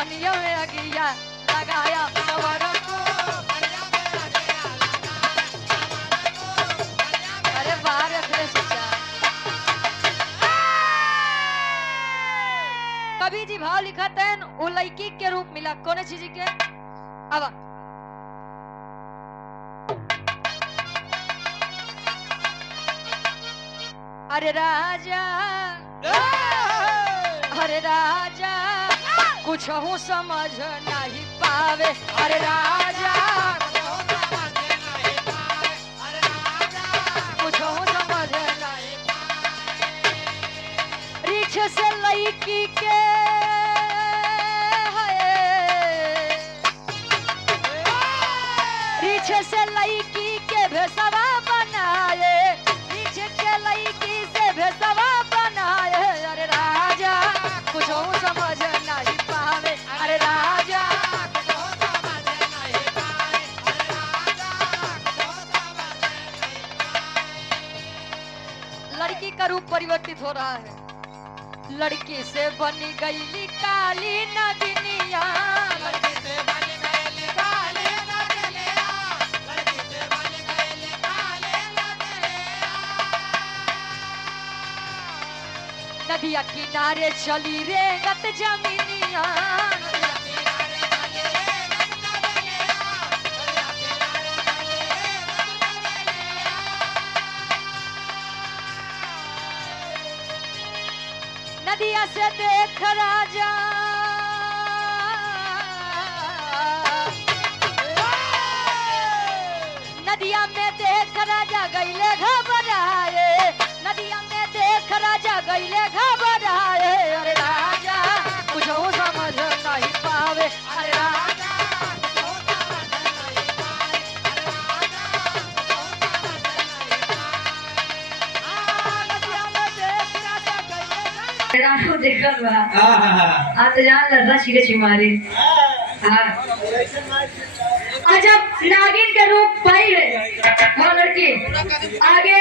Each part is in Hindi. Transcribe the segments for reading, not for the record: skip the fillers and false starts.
जवनिया में अगिया लगाया सवर को। अरे बाहर रखे सच्चा। कभी जी भाव लिखा तैन वो लड़की के रूप मिला कौन चीज के। अब अरे राजा अरे राजा कुछ हो समझ नहीं पावे। अरे राजा कुछ हो समझ नहीं पावे। रिछ से लड़की के रिछ से लड़की के भेसवा बनाए। रिछ के लड़की से भेसवा बनाए। अरे राजा कुछ हो समझ नहीं पावे। अरे राजा कुछ हो समझ नहीं पावे। लड़की का रूप परिवर्तित हो रहा है। लड़की से बनी गईली काली नगिनिया। लड़की से बनी गईली काली नगिनिया। लड़की से बनी गईली काली नगिनिया। नदिया किनारे चली रेंगत जमीनिया। नदिया से देख राजा नदिया में देख राजा गईले घबराए। नदिया में देख राजा गईले घबराए। अरे राजा कुछ हो समझ नहीं पावे। अरे राजा रातों देखल बा आ तो जान लड़ना छिके छिमारी। हां जब नागिन के रूप पाई है वो लड़की आगे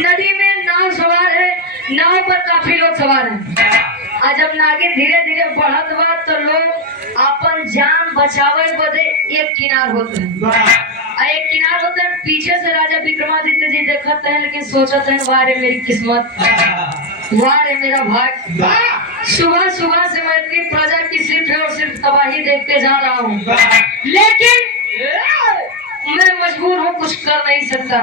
नदी में नाव सवार है। नाव पर काफी लोग सवार हैं। आज जब नागिन धीरे धीरे बढ़त बा तो लोग अपन जान बचावे बदे एक किनार होते हैं। एक किनार होते हैं। पीछे से राजा विक्रमादित्य जी देखते हैं लेकिन सोचते हैं वाह रे मेरी किस्मत, वाह रे मेरा भाग। सुबह सुबह से मैं अपनी प्रजा की सिर्फ और सिर्फ तबाही देखते जा रहा हूँ लेकिन मैं मजबूर हूँ कुछ कर नहीं सकता।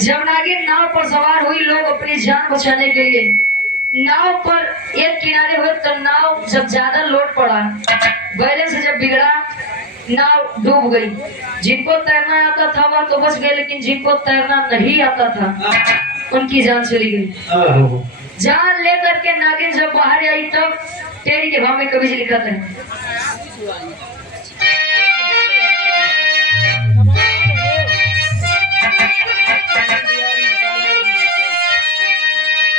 जब नागिन नाव पर सवार हुई लोग अपनी जान बचाने के लिए नाव पर एक किनारे हुए तो नाव जब ज्यादा लोड पड़ा बैलेंस जब बिगड़ा नाव डूब गई। जिनको तैरना आता था वह तो बच गए लेकिन जिनको तैरना नहीं आता था उनकी जान चली गई। जान लेकर के नागिन जब बाहर आई तब तेरी के भाव में कवि लिखा था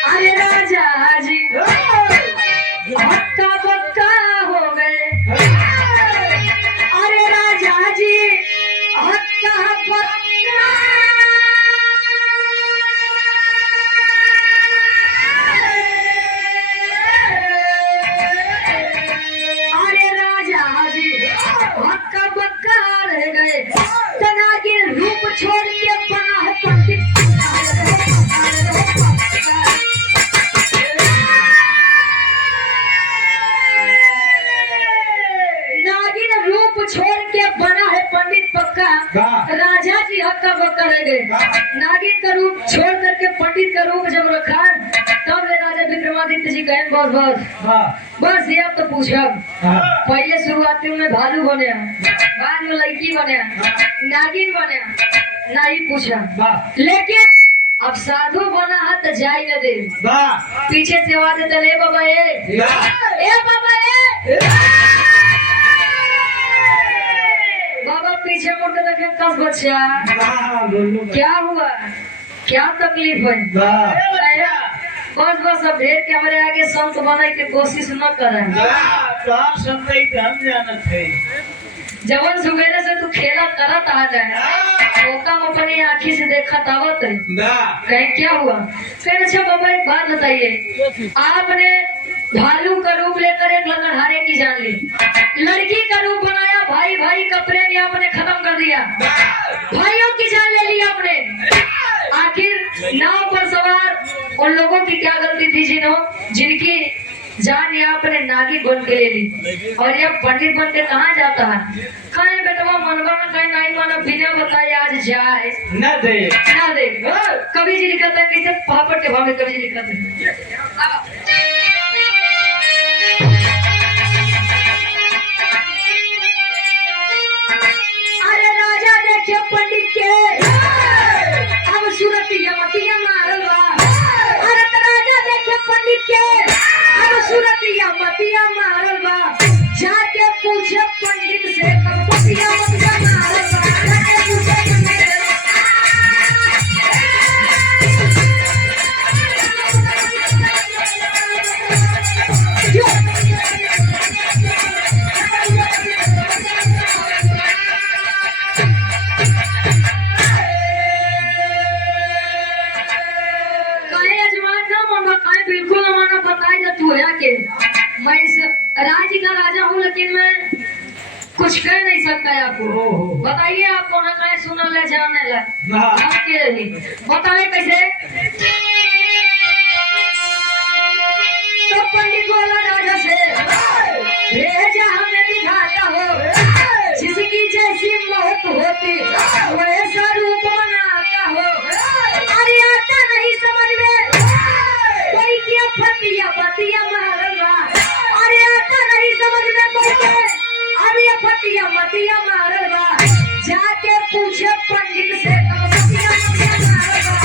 अरे राजा जी हक्का बक्का हो गए। अरे राजा जी हक्का बक्का अरे राजा जी हक्का बक्का रह गए। तना के रूप छोड़ के बना है पंडित। छोड़ के बना है पंडित पक्का। राजा जी हक्का बक्का रह गए। नागिन का रूप छोड़ करके पंडित का रूप जब रखा तब ले राजा विक्रमादित्य जी कहे बस ये अब तो पूछा। पहले शुरुआती में भालू बने बाद में लड़की बने नागिन बने नहीं पूछा लेकिन अब साधु बना है तो जाई न दे। पीछे से आवाज देते बाबा ए बाबा ए बाबा पीछे मुड़ के देखे कस बच्चा क्या हुआ क्या तकलीफ है। बस बस अब ढेर के हमारे आगे संत बनाए के कोशिश न करें। जवन सुबेरे से तू खेला करत आ जाए ओका हम अपनी आँखी से देखा तावत कहीं क्या हुआ। फिर अच्छा बाबा एक बात बताइए आपने भालू का रूप लेकर एक लकड़हारे की जान ली लिया, भाइयों की जान ले ली आपने। आखिर नाव पर सवार उन लोगों की क्या गलती थी जिनकी जान ये आपने नागी बन के ले ली, और ये पंडित बन के कहाँ जाता है? कहे बेटवा मनवा में कहीं नहीं मानो, बिना बताए आज जाए न दे ना दे। कवि जी लिखा था कैसे, पापड़ के भाव में कवि जी लिखा था। अरे राजा देखे पंडित के अब सूरत यमतिया मारल बा। अरे राजा देखे पंडित के अब सूरत यमतिया मारल बा। जाके पूछे पंडित से कपतिया मतिया मारल बा। जाके पूछे पंडित से। बिल्कुल हमारा बताए जा तू है के मैं इस राज्य का राजा हूँ, लेकिन मैं कुछ कह नहीं सकता है आपको। बताइए आप कौन कहे सुनल ले जाने ला आपके नहीं बताए कैसे। तो पंडित बोला राजा से, भेजा हमें विधाता हो, जिसकी जैसी मौत होती वैसा रूप बनाता हो। अरे आता नहीं समझ में कोई क्या फतिया फतिया मारल बा। अरे आता नहीं समझ में कोई के अरे फतिया मतिया मारल बा। जाके पूछे पंडित से फतिया मतिया मारल बा।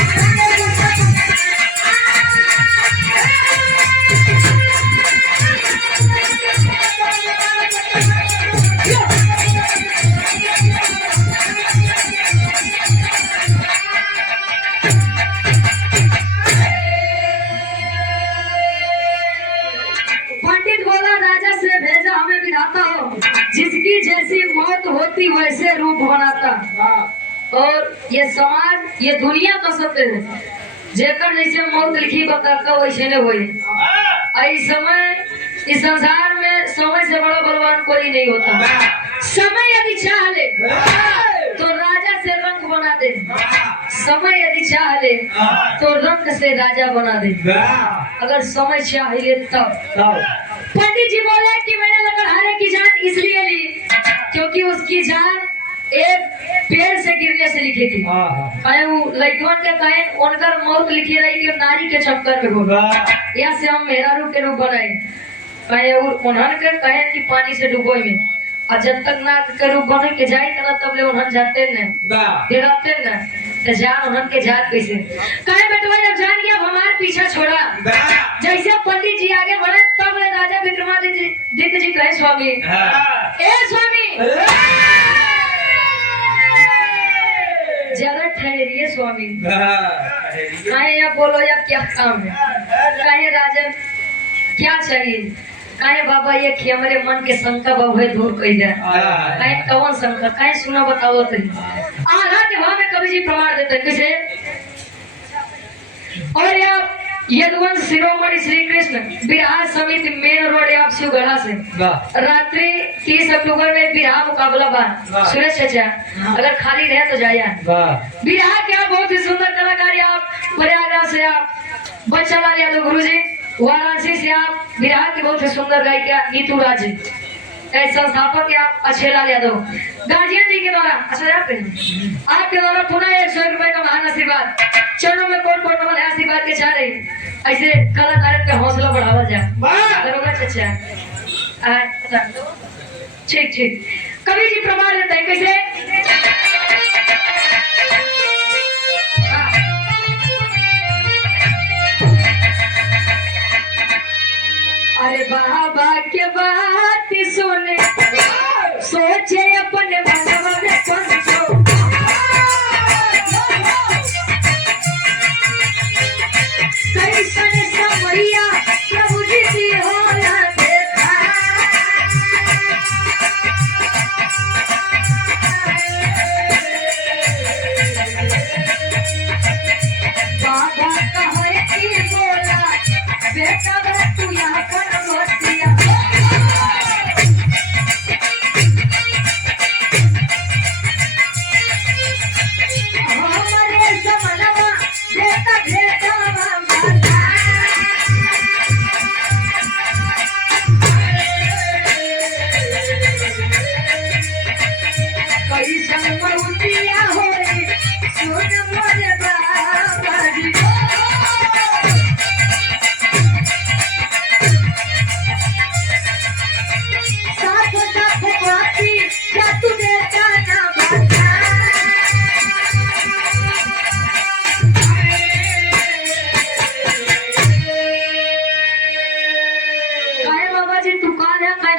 पंडित बोला राजा से, भेजा हमें विधाता हो, जिसकी जैसी मौत होती वैसे रूप बनाता। और ये समाज ये दुनिया का सत्य है, जेकर जैसे मौत लिखी बताता वैसे न होई। इस समय इस संसार में समय से बड़ा बलवान कोई नहीं होता। समय यदि चाह ले तो राजा से रंग बना दे, समय यदि चाह ले तो रंग से राजा बना दे, अगर समय चाह ले तब। पंडित जी बोले कि मैंने लकड़हारे की जान इसलिए ली क्योंकि उसकी जान एक पेड़ से गिरने से लिखी थी। कहे वो लड़कन के कहे उनकर मौत लिखी रही कि नारी के चक्कर में होगा, या से हम मेहरारू के रूप बनाए। कहे उन्हन के कहे कि पानी से डूबोई में, और जब तक ना के रूप बने के जाए तना तब ले उन्हन जाते न डराते न, तो जान उन्हन के जात कैसे। कहे बेटवा जब जान गया हमारे पीछा छोड़ा, जैसे पंडित जी आगे बढ़े तब ले राजा विक्रमादित्य जी कहे स्वामी, ए स्वामी जरा ठहरिए स्वामी। कहे या बोलो या क्या काम है? कहे राजन क्या चाहिए? कहे बाबा ये कि हमारे मन के शंका बहु दूर कर दे। कहे कौन शंका? कहे सुना बताओ तो। आधा के भाव में कवि जी प्रमाण देते हैं कैसे। और यदुवंश शिरोमणि श्री कृष्ण बिरहा समिति मेन रोड आप शिवगढ़ा से रात्रि 30 अक्टूबर में बिरहा मुकाबला बा। सुरेश चाचा अगर खाली रहे तो जाइए। बिरहा के आप बहुत ही सुंदर कलाकारी, आप प्रयागराज से आप बच्चा लाल यादव गुरु जी, वाराणसी से आप बिरहा की बहुत ही सुंदर गायिका नीतू राज जी, संस्थापक आप अच्छे लाल यादव, गार्जियन जी के द्वारा आपके द्वारा पुनः 100 रुपए का महान आशीर्वाद चरणों में कोट कोट नमन आशीर्वाद के चाह रही। ऐसे कलाकार का हौसला बढ़ावा जाए। अच्छा ठीक ठीक कवि जी प्रमाण देते हैं कैसे। अरे बाबा के बात सुने सोचे अपने मनवा में पंचो, कैसन समैया प्रभु जी की होला देखा। बाबा कहे की बोला बेटा तू यहाँ पर मत दिया।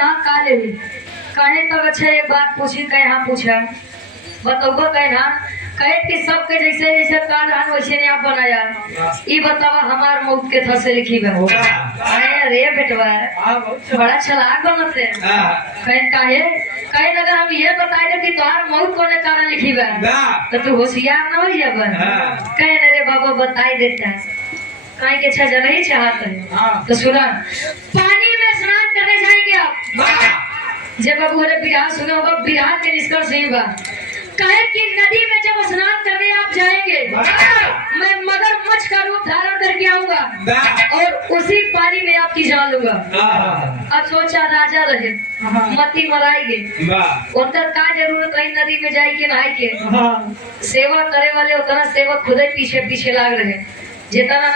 हाँ का ले कहे तब अच्छा एक बात पूछी कहे हाँ पूछा बताओ कहे ना कहे कि सबके जैसे जैसे काल हन वैसे ने आप बनाया ये बतावा हमार मौत के थर से लिखी बा अरे बेटवा बड़ा चालाक बनत है कहे कहे अगर हम ये बताए कि तोहार मौत कोने कारण लिखी बा तो तू होशियार ना हो जाब कहे ना रे बाबा बताई देता है कहीं के अच्छा जन ही चाहता है तो सुना पानी में स्नान करने जाएंगे आप जब बाबू अरे बिरहा सुनो होगा बिरहा के निष्कर्ष यही बा कहे कि नदी में जब स्नान करने आप जाएंगे मैं मगरमच्छ का रूप धारण करके आऊंगा और उसी पानी में आपकी जान लूंगा। अब सोचा राजा रहे मती मराएंगे उनका का जरूरत रही नदी में जाए के नहाए के सेवा करे वाले उतना सेवक खुद ही पीछे पीछे लाग रहे जितना